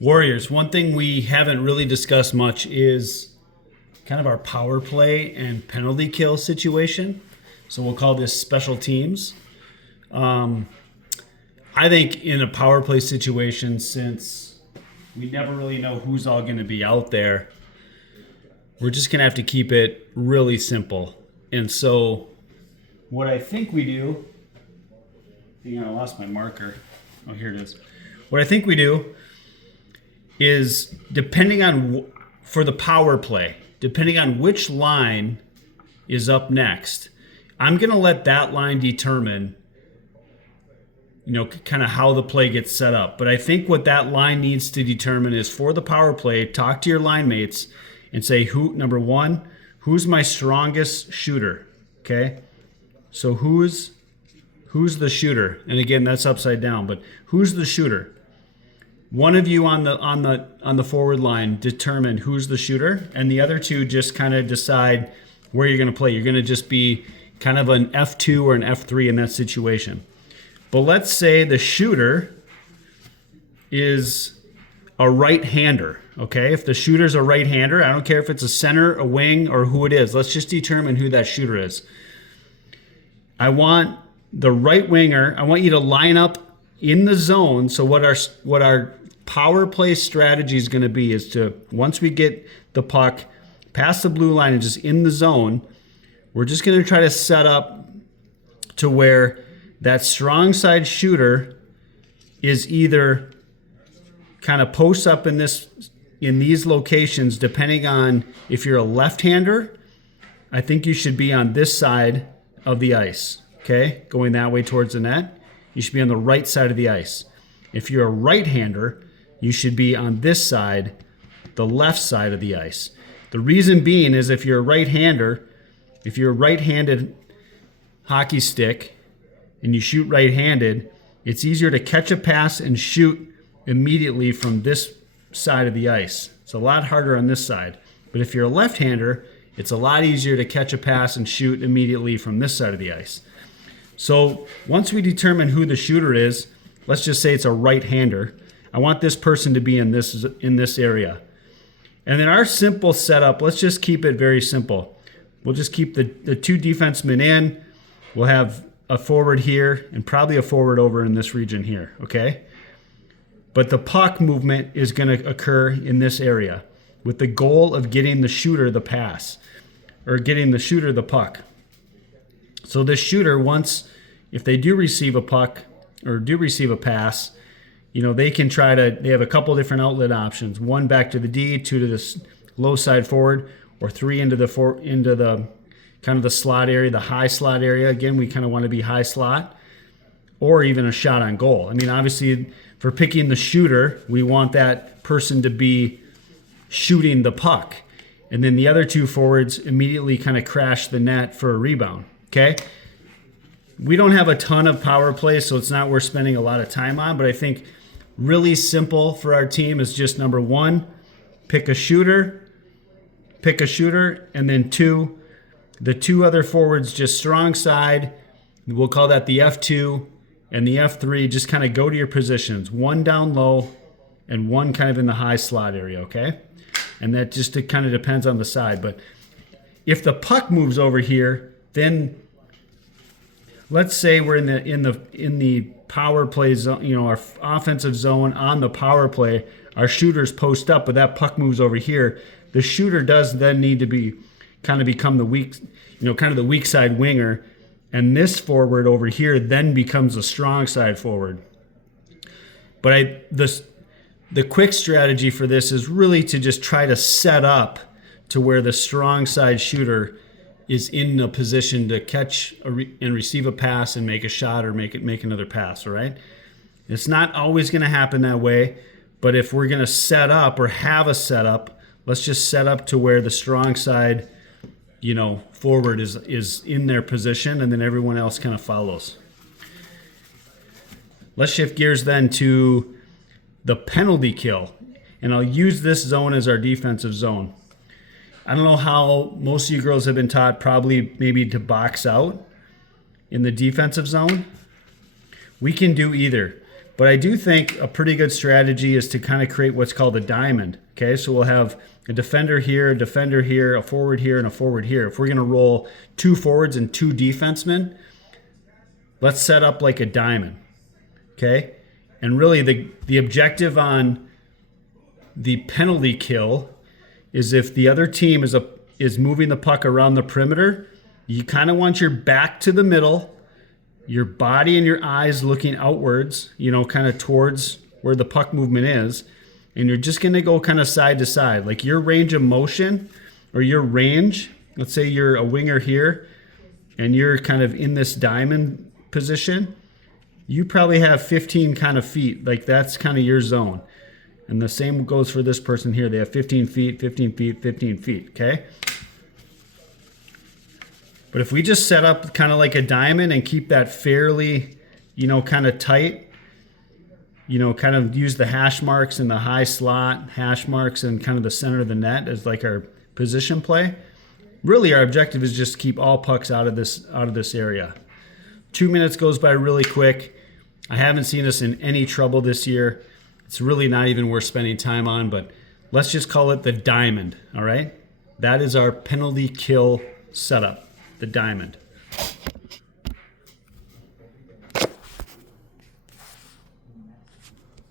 Warriors, one thing we haven't really discussed much is kind of our power play and penalty kill situation. So we'll call this special teams. I think in a power play situation, since we never really know who's all going to be out there, we're just going to have to keep it really simple. And so what I think we do, hang on, I lost my marker. Oh, here it is. What I think we do is, depending on, for the power play, depending on which line is up next, I'm going to let that line determine, kind of how the play gets set up. But I think what that line needs to determine is, for the power play, talk to your line mates and say, number one, who's my strongest shooter? Okay? So who's the shooter? And again, that's upside down, but who's the shooter? One of you on the forward line determine who's the shooter, and the other two just kind of decide where you're going to play. You're going to just be kind of an F2 or an F3 in that situation. But let's say the shooter is a right-hander, okay? If the shooter's a right-hander, I don't care if it's a center, a wing, or who it is. Let's just determine who that shooter is. I want the right winger, I want you to line up in the zone. So what our power play strategy is going to be is to, once we get the puck past the blue line and just in the zone, we're just going to try to set up to where that strong side shooter is either kind of posts up in these locations, depending on if you're a left-hander. I think you should be on this side of the ice, okay? Going that way towards the net. You should be on the right side of the ice. If you're a right-hander, you should be on this side, the left side of the ice. The reason being is, if you're a right-hander, if you're a right-handed hockey stick and you shoot right-handed, it's easier to catch a pass and shoot immediately from this side of the ice. It's a lot harder on this side. But if you're a left-hander, it's a lot easier to catch a pass and shoot immediately from this side of the ice. So once we determine who the shooter is, let's just say it's a right-hander. I want this person to be in this area. And then our simple setup, let's just keep it very simple. We'll just keep the two defensemen in. We'll have a forward here and probably a forward over in this region here, okay? But the puck movement is going to occur in this area with the goal of getting the shooter the pass, or getting the shooter the puck. So this shooter, if they do receive a puck or do receive a pass, they can they have a couple different outlet options. One back to the D, two to the low side forward, or three into the kind of the slot area, the high slot area. Again, we kind of want to be high slot, or even a shot on goal. I mean, obviously, for picking the shooter, we want that person to be shooting the puck. And then the other two forwards immediately kind of crash the net for a rebound, okay? We don't have a ton of power play, so it's not worth spending a lot of time on, but I think really simple for our team is just, number one, pick a shooter, and then the two other forwards just strong side. We'll call that the F2 and the F3. Just kind of go to your positions, one down low and one kind of in the high slot area, okay? And that just kind of depends on the side. But if the puck moves over here, then let's say we're in the power play zone, our offensive zone on the power play. Our shooters post up, but that puck moves over here. The shooter does then need to become the weak, kind of the weak side winger, and this forward over here then becomes a strong side forward. But the quick strategy for this is really to just try to set up to where the strong side shooter is in a position to catch and receive a pass and make a shot or make another pass, all right? It's not always going to happen that way, but if we're going to set up or have a setup, let's just set up to where the strong side, forward is in their position, and then everyone else kind of follows. Let's shift gears then to the penalty kill, and I'll use this zone as our defensive zone. I don't know how most of you girls have been taught, probably maybe to box out in the defensive zone. We can do either. But I do think a pretty good strategy is to kind of create what's called a diamond. Okay, so we'll have a defender here, a forward here, and a forward here. If we're going to roll 2 forwards and 2 defensemen, let's set up like a diamond. Okay, and really the objective on the penalty kill is if the other team is moving the puck around the perimeter, you kind of want your back to the middle, your body and your eyes looking outwards, you know, kind of towards where the puck movement is, and you're just going to go kind of side to side. Like your range of motion or your range, let's say you're a winger here and you're kind of in this diamond position, you probably have 15 kind of feet. Like that's kind of your zone. And the same goes for this person here. They have 15 feet, 15 feet, 15 feet, okay? But if we just set up kind of like a diamond and keep that fairly, you know, kind of tight, you know, kind of use the hash marks in the high slot, hash marks and kind of the center of the net as like our position play. Really our objective is just keep all pucks out of this area. 2 minutes goes by really quick. I haven't seen us in any trouble this year. It's really not even worth spending time on, but let's just call it the diamond, all right? That is our penalty kill setup, the diamond.